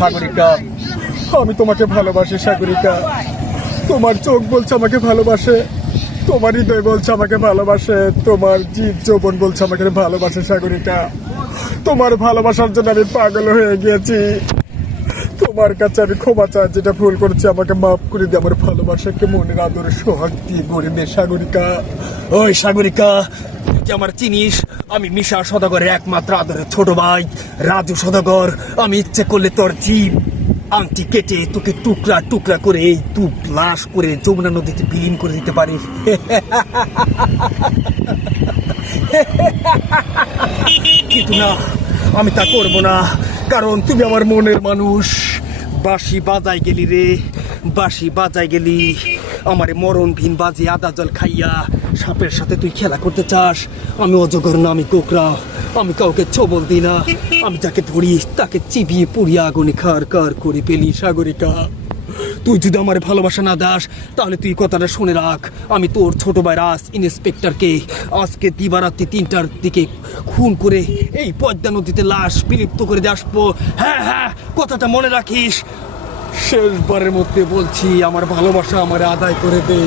সাগরিকা, আমি তোমাকে ভালোবাসি সাগরিকা। তোমার চোখ বলছে আমাকে ভালোবাসে, তোমার হৃদয় বলছে আমাকে ভালোবাসে, তোমার জীব যৌবন বলছে আমাকে ভালোবাসে সাগরিকা। তোমার ভালোবাসার জন্য আমি পাগল হয়ে গিয়েছি। তোমার কাছে আমি ক্ষমা চাই, যেটা ভুল করেছি আমাকে মাফ করে দিয়ে আমার ভালোবাসাকে মনের আদরে সোহাগ দিয়ে গড়ে দে সাগরিকা। ওই সাগরিকা, তুই আমার চিনিস? আমি মিশা সদাগরের একমাত্র আদরের ছোট ভাই রাজু সদাগর। আমি ইচ্ছে করলে তোর জীব আংটি কেটে তোকে টুকরা টুকরা করে এই তুই লাশ করে যমুনা নদীতে বিলীন করে দিতে পারি। কিন্তু না, আমি তা করবো না, কারণ তুমি আমার মনের মানুষ। বাঁশি বাজাই গেলি রে, বাঁশি বাজাই গেলি। আমার মরণ ভিন বাজে আদা জল খাইয়া সাপের সাথে তুই খেলা করতে চাস। আমি অজগর না, আমি কোকড়া। আমি কাউকে ছবল দিই না, আমি যাকে ধরি তাকে চিবিয়ে পুড়িয়ে আগুনে খার কার করে ফেলি সাগরিকা। তুই যদি আমার ভালোবাসা না দাস, তাহলে তুই কথাটা শুনে রাখ। আমি তোর ছোট ভাই রাজ ইন্সপেক্টরকে আজকে দিবারাত্রি 3টার দিকে খুন করে এই পদ্মা নদীতে লাশ বিলুপ্ত করে দিয়ে আসবো। হ্যাঁ হ্যাঁ, কথাটা মনে রাখিস। শেষবারের মধ্যে বলছি, আমার ভালোবাসা আমার আদায় করে দে।